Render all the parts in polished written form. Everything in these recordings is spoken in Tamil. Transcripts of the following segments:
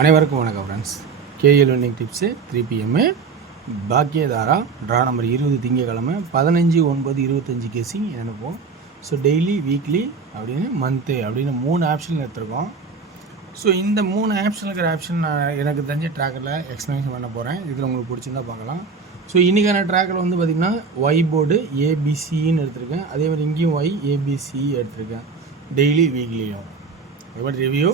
அனைவருக்கும் வணக்கம் friends. KL winning tips 3 PM Bhagyathara draw number 20 திங்கக்கிழமை 15/9/25 கேசிங் அனுப்புவோம். ஸோ டெய்லி வீக்லி அப்படின்னு மந்த்து அப்படின்னு 3 ஆப்ஷன் எடுத்துருக்கோம். ஸோ இந்த 3 ஆப்ஷன் இருக்கிற ஆப்ஷன் நான் எனக்கு தெரிஞ்ச ட்ராக்கரில் எக்ஸ்பிளேஷன் பண்ண போகிறேன். இதில் உங்களுக்கு பிடிச்சிருந்தா பார்க்கலாம். ஸோ இன்றைக்கான ட்ராக்கரில் வந்து பார்த்திங்கன்னா ஒய் போர்டு ஏபிசின்னு எடுத்திருக்கேன். அதே மாதிரி இங்கேயும் ஒய் ஏபிசி எடுத்திருக்கேன். டெய்லி வீக்லியும் எப்படி ரிவ்யூ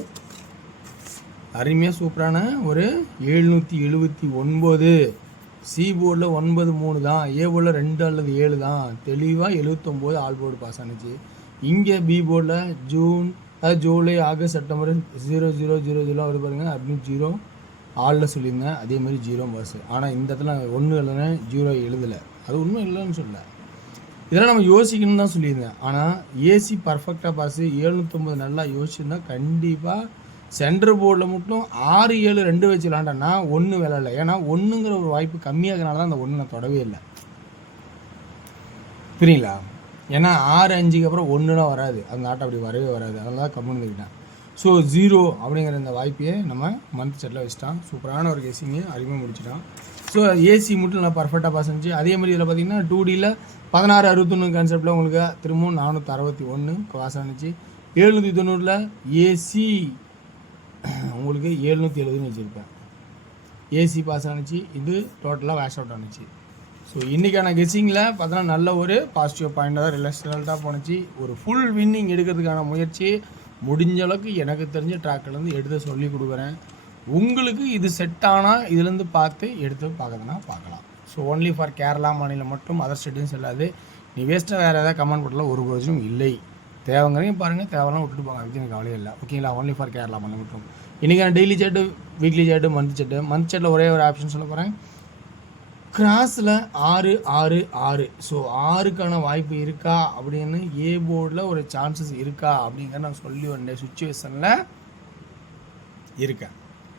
அருமையாக சூப்பரான ஒரு 779. சி போர்டில் 9-3 தான், ஏ போர்டில் 2 அல்லது 7 தான், தெளிவாக 79 ஆல் போர்டு பாஸ் ஆனிச்சு. இங்கே பி போர்டில் ஜூலை ஆகஸ்ட் செப்டம்பர் 0000 வருது பாருங்க, அப்படின்னு 0 ஆளில் சொல்லியிருந்தேன். அதே மாதிரி 0 பாஸ். ஆனால் இந்த இடத்துல 1 இல்லைன்னா 0 எழுதலை. அது ஒன்றும் இல்லைன்னு சொல்லலை, இதெல்லாம் நம்ம யோசிக்கணும்னு தான் சொல்லியிருந்தேன். ஆனால் ஏசி பர்ஃபெக்டாக பாஸ் 709 நல்லா யோசிச்சுருந்தா கண்டிப்பாக சென்டர் போர்டில் மட்டும் 6-7-2 வச்சு விளாண்டா 1 விளையாடல. ஏன்னா 1ங்கிற ஒரு வாய்ப்பு கம்மியாகிறனால தான் அந்த 1 நான் தொடவே இல்லை. புரியுங்களா? ஏன்னா 6-5க்கு அப்புறம் 1லாம் வராது, அந்த ஆட்டம் அப்படி வரவே வராது. அதனால தான் கம்முன்னு இருக்கிட்டேன். ஸோ 0 அப்படிங்கிற இந்த வாய்ப்பையே நம்ம மந்த் செட்டில் வச்சுட்டான். சூப்பரான ஒரு கேசிங்கு அறிமுகம் முடிச்சிட்டான். ஸோ ஏசி மட்டும் நல்லா பர்ஃபெக்டாக பாஸ் இருந்துச்சு. அதே மாதிரி இதில் பார்த்தீங்கன்னா 2Dயில் 16-61 கான்செப்டில் உங்களுக்கு திரும்பவும் 461 பாஸ் ஆனிச்சு. 790ல் ஏசி உங்களுக்கு 770ன்னு வச்சுருப்பேன். ஏசி பாஸ் ஆனிச்சு. இது டோட்டலாக வேஷ் அவுட் ஆனிச்சு. ஸோ இன்றைக்கான கெஸ்ஸிங்கில் பார்த்தோன்னா நல்ல ஒரு பாசிட்டிவ் பாயிண்டாக தான் ரிசல்ட்டாக போணுச்சு. ஒரு ஃபுல் வின்னிங் எடுக்கிறதுக்கான முயற்சி முடிஞ்ச அளவுக்கு எனக்கு தெரிஞ்ச ட்ராக்லேருந்து எடுத்து சொல்லி கொடுக்குறேன். உங்களுக்கு இது செட் ஆனால் இதுலேருந்து பார்த்து எடுத்து பார்க்குறதுனா பார்க்கலாம். ஸோ ஒன்லி ஃபார் கேரளா மாநிலம் மட்டும், அதர் ஸ்டேட்டும் செல்லாது. நீ வேஸ்ட்டாக வேறு ஏதாவது கமெண்ட் போட்டல ஒரு பிரயோஜனம் இல்லை. தேவைங்கிறதையும் பாருங்கள், தேவைலாம் விட்டுட்டு போங்க, அதுக்கு எனக்கு கவலையே இல்லை. ஓகேங்களா? ஒன்லி ஃபார் கேரளா மாநிலம் மட்டும். இன்றைக்கான டெய்லி சேட்டு, வீக்லி சேட்டு, மந்த் சேட்டு. மந்த் சேட்டில் ஒரே ஒரு ஆப்ஷன் சொல்ல போகிறேன். கிராஸில் 6-6-6. ஸோ 6க்கான வாய்ப்பு இருக்கா அப்படின்னு ஏ போர்டில் ஒரு சான்சஸ் இருக்கா அப்படிங்கிற நான் சொல்லி வந்த சுச்சுவேஷனில் இருக்கேன்.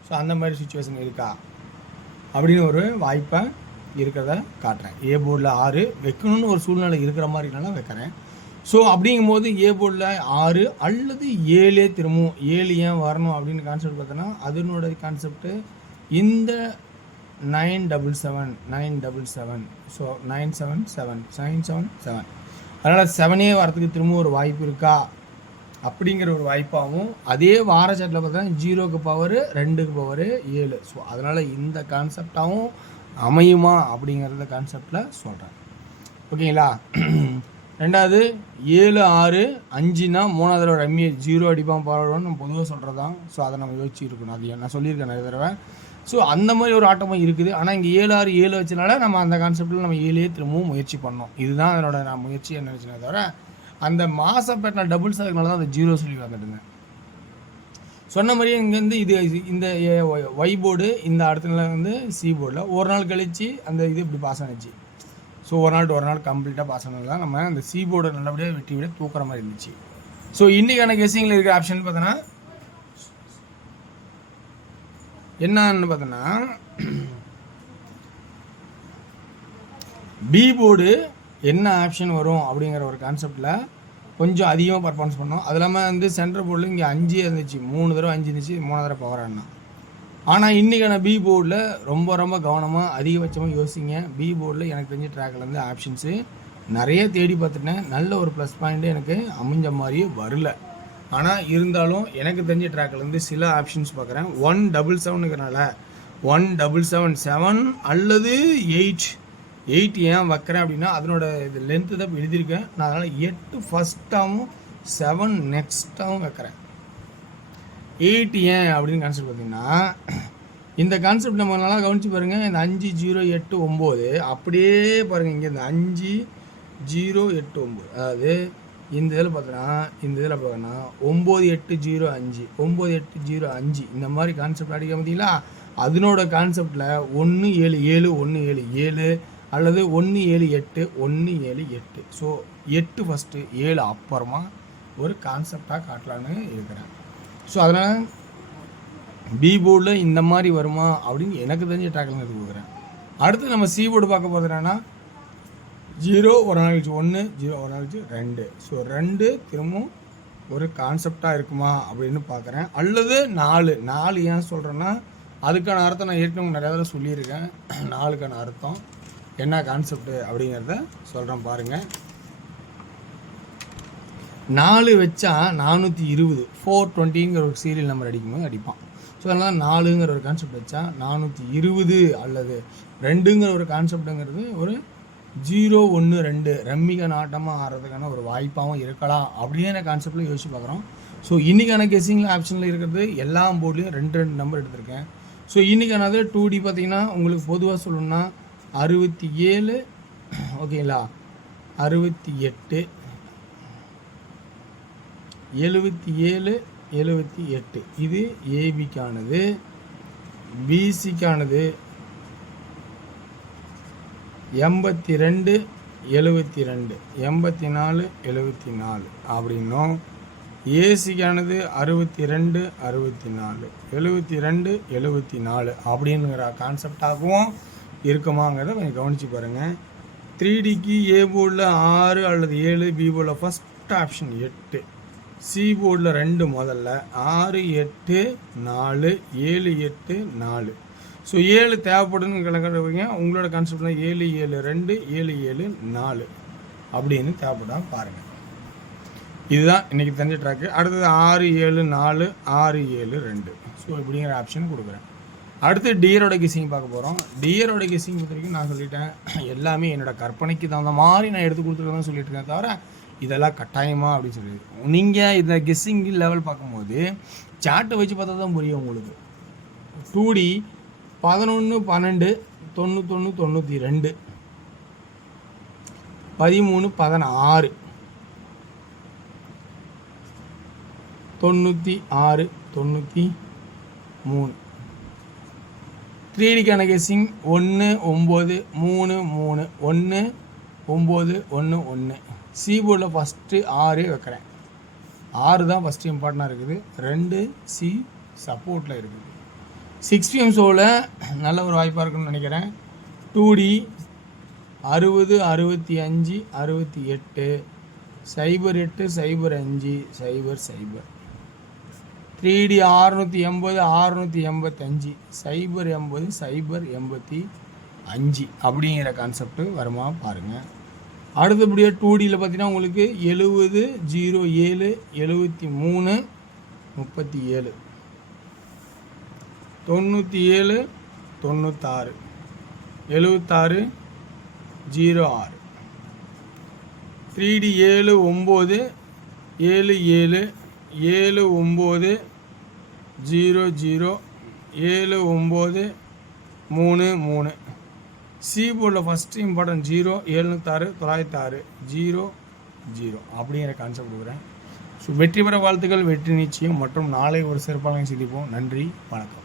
ஸோ அந்த மாதிரி சுச்சுவேஷன் இருக்கா அப்படின்னு ஒரு வாய்ப்பை இருக்கிறத காட்டுறேன். ஏ போர்டில் 6 வைக்கணும்னு ஒரு சூழ்நிலை இருக்கிற மாதிரினால வைக்கிறேன். ஸோ அப்படிங்கும்போது ஏ போர்டில் 6 அல்லது 7 திரும்பவும் 7 ஏன் வரணும் அப்படின்னு கான்செப்ட் பார்த்தோன்னா, அதனோட கான்செப்ட்டு இந்த 977. ஸோ 977. அதனால் 7 வரத்துக்கு திரும்ப ஒரு வாய்ப்பு இருக்கா அப்படிங்கிற ஒரு வாய்ப்பாகவும், அதே வார சாட்டில் பார்த்தா 0க்கு பவர் 2க்கு பவர் 7. ஸோ அதனால் இந்த கான்செப்டாகவும் அமையுமா அப்படிங்கிறத கான்செப்டில் சொல்கிறேன். ஓகேங்களா? ரெண்டாவது 7-6-5னா 3வது தடவை ரம்மி 0 அடிப்பான் பாடுவோன்னு நம்ம பொதுவாக சொல்கிறது தான். ஸோ அதை நம்ம யோசிச்சு இருக்கணும். அது நான் சொல்லியிருக்கேன் நிறைய தடவை. ஸோ அந்த மாதிரி ஒரு ஆட்டமும் இருக்குது. ஆனால் இங்கே 7-6-7 வச்சனால நம்ம அந்த கான்செப்டில் நம்ம 7 திரும்பவும் முயற்சி பண்ணோம். இதுதான் அதனோட நான் முயற்சி என்ன நினச்சினே தவிர, அந்த மாசப்பேட்டில் டபுள்ஸ் ஆகிறதுனால தான் அந்த 0 சொல்லி வந்துட்டுருந்தேன். சொன்ன மாதிரியே இங்கேருந்து இது இந்த ஒய் போர்டு, இந்த இடத்துல வந்து சி போர்டில் ஒரு நாள் கழித்து அந்த இது இப்படி பாஸ் ஆனிச்சு. ஸோ ஒரு நாள் கம்ப்ளீட்டாக பாஸ் ஆனது தான் நம்ம அந்த சி போர்டை நல்லபடியாக வெட்டி விட தூக்குற மாதிரி இருந்துச்சு. ஸோ இன்றைக்கான கெஸ்ஸிங்கில் இருக்கிற ஆப்ஷன் பார்த்தோன்னா என்னன்னு பார்த்தோன்னா, பி போர்டு என்ன ஆப்ஷன் வரும் அப்படிங்கிற ஒரு கான்செப்டில் கொஞ்சம் அதிகமாக பர்ஃபார்மன்ஸ் பண்ணோம். அது இல்லாமல் வந்து சென்ட்ரல் போர்டில் இங்கே 5 இருந்துச்சு, 3 தடவை 5 இருந்துச்சு, 3 தடவை பவர் ஆனா. ஆனால் இன்றைக்கான பி போர்டில் ரொம்ப கவனமாக அதிகபட்சமாக யோசிங்க. பி போர்டில் எனக்கு தெரிஞ்ச ட்ராக்லேருந்து ஆப்ஷன்ஸு நிறைய தேடி பார்த்துட்டேன். நல்ல ஒரு ப்ளஸ் பாயிண்ட்டு எனக்கு அமைஞ்ச மாதிரியே வரல. ஆனால் இருந்தாலும் எனக்கு தெரிஞ்ச ட்ராக்லேருந்து சில ஆப்ஷன்ஸ் பார்க்குறேன். 177ங்கிறனால 1777 அல்லது 8 ஏன் வைக்கிறேன் அப்படின்னா, அதனோட இது லென்த்து தான் எழுதியிருக்கேன் நான். அதனால் 8 ஃபஸ்ட்டாகவும் 7 நெக்ஸ்ட்டாகவும் வைக்கிறேன். 8 ஏன் அப்படின்னு கான்செப்ட் பார்த்தீங்கன்னா, இந்த கான்செப்ட் நம்ம நல்லா கவனித்து பாருங்கள். இந்த 5-0-8-9 அப்படியே பாருங்கள். இங்கே இந்த 5-0-8-9, அதாவது இந்த இதில் பார்த்தோன்னா 9-8-0-5 9-8-0-5 இந்த மாதிரி கான்செப்ட் அடிக்க பார்த்தீங்களா? அதனோட கான்செப்டில் 1-7-7 அல்லது 1-7-8 ஸோ 8 ஃபஸ்ட்டு 7 அப்புறமா ஒரு கான்செப்டாக காட்டலான்னு இருக்கிறேன். ஸோ அதனால் பி போர்டில் இந்த மாதிரி வருமா அப்படின்னு எனக்கு தெரிஞ்ச ட்ராக்கில் எடுத்து கொடுக்குறேன். அடுத்து நம்ம சி போர்டு பார்க்க போகிறது என்னன்னா, 0 ஒரு நாள் கழிச்சு 1, 0 ஒரு நாள் கழிச்சு 2. ஸோ 2 திரும்பவும் ஒரு கான்செப்டாக இருக்குமா அப்படின்னு பார்க்குறேன். அல்லது 4 ஏன் சொல்கிறேன்னா, அதுக்கான அர்த்தம் நான் ஏற்கனவே நிறையா தடவை சொல்லியிருக்கேன். 4க்கான அர்த்தம் என்ன கான்செப்ட் அப்படிங்கிறத சொல்கிறேன் பாருங்கள். 4 வச்சா 420 420ங்கிற ஒரு சீரியல் நம்பர் அடிக்கும்போது அடிப்பான். ஸோ அதனால் 4ங்கிற ஒரு கான்செப்ட் வச்சா 420 அல்லது 2ங்கிற ஒரு கான்செப்டுங்கிறது ஒரு 0 1 2 ரம்மிக நாட்டமாக ஆடுறதுக்கான ஒரு வாய்ப்பாகவும் இருக்கலாம் அப்படிங்கிற கான்செப்டில் யோசிச்சு பார்க்குறோம். ஸோ இன்றைக்கான கெஸ்ஸிங்கில் ஆப்ஷனில் இருக்கிறது எல்லா போர்ட்லேயும் 2 நம்பர் எடுத்திருக்கேன். ஸோ இன்றைக்கானது 2D பார்த்திங்கன்னா உங்களுக்கு பொதுவாக சொல்லணும்னா 67 ஓகேங்களா, 68 77 78 இது ஏபிக்கானது. பிசிக்கானது 82 72 84 74 அப்படின்னும் ஏசிக்கானது 62 64 72 74 அப்படிங்கிற கான்செப்டாகவும் இருக்குமாங்கிறத கொஞ்சம் கவனித்து பாருங்கள். 3Dக்கு ஏ போர்டில் 6 அல்லது 7, பி போர்டில் ஃபஸ்ட் ஆப்ஷன் 8, சி போர்டில் 2 முதல்ல 6 8 4 7 8 4. ஸோ 7 தேவைப்படுன்னு கணக்கிடுவீங்க. உங்களோட கான்செப்ட்ல 7 7 2 7 7 4 அப்படின்னு தேவைப்பட்டா பாருங்கள். இதுதான் இன்றைக்கி தெரிஞ்ச ட்ராக்கு. அடுத்தது 6 7 4 6 7 2. ஸோ இப்படிங்கிற ஆப்ஷன் கொடுக்குறேன். அடுத்து டியரோட கெஸ்ஸிங் பார்க்க போகிறோம். டியரோட கெஸ்ஸிங் பொறுத்த வரைக்கும் நான் சொல்லிட்டேன், எல்லாமே என்னோடய கற்பனைக்கு தகுந்த மாதிரி நான் எடுத்து கொடுத்துருக்கேன் சொல்லிட்டு இருக்கேன், தவிர இதெல்லாம் கட்டாயமா அப்படின்னு சொல்லி நீங்கள் இந்த கெஸ்ஸிங் லெவல் பார்க்கும்போது சார்ட்டை வச்சு பார்த்தா தான் புரியும் உங்களுக்கு. 2D 11 12 91 92 13 16 96 93. 3Dக்கான கெஸ்ஸிங் 1 9 3 3 1 9 1 1. சி போர்டில் ஃபஸ்ட்டு 6 வைக்கிறேன். 6 தான் ஃபஸ்ட்டு இம்பார்ட்டண்டாக இருக்குது. 2 சி சப்போர்ட்டில் இருக்குது. 6PM ஷோவில் நல்ல ஒரு வாய்ப்பாக இருக்குன்னு நினைக்கிறேன். 2D 60 65 68 08 05 0 0. 3D 680 685 080 085 அப்படிங்கிற கான்செப்ட் வருமா பாருங்கள். அடுத்தபடியாக 2Dயில் பார்த்தீங்கன்னா உங்களுக்கு 70 07 73 37 97 96 76 06. 3D 7 9 7 7 7 9 0 0 7 9 3 3. சி போர்டில் ஃபஸ்ட்டு இம்பார்ட்டன்ட் 0 706 906 0 0 அப்படிங்கிற கான்செப்ட் கொடுக்குறேன். ஸோ வெற்றி பெற வாழ்த்துக்கள், வெற்றி நிச்சயம் மற்றும் நாளை ஒரு சிறப்பாக சந்திப்போம். நன்றி, வணக்கம்.